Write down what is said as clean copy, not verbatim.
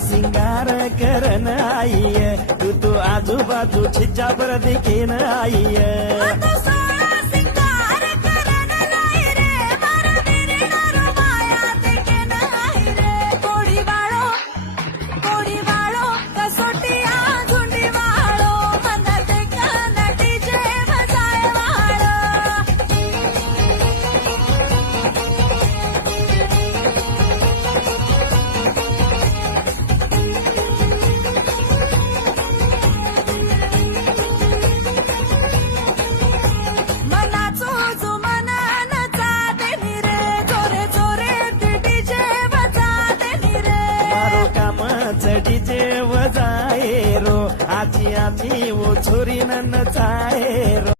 सिंगार करन आई तू आजूबाजू छिच्या पर देखीन आई DJ वजाए row आजी आजी वो छोरी नन चाहे रो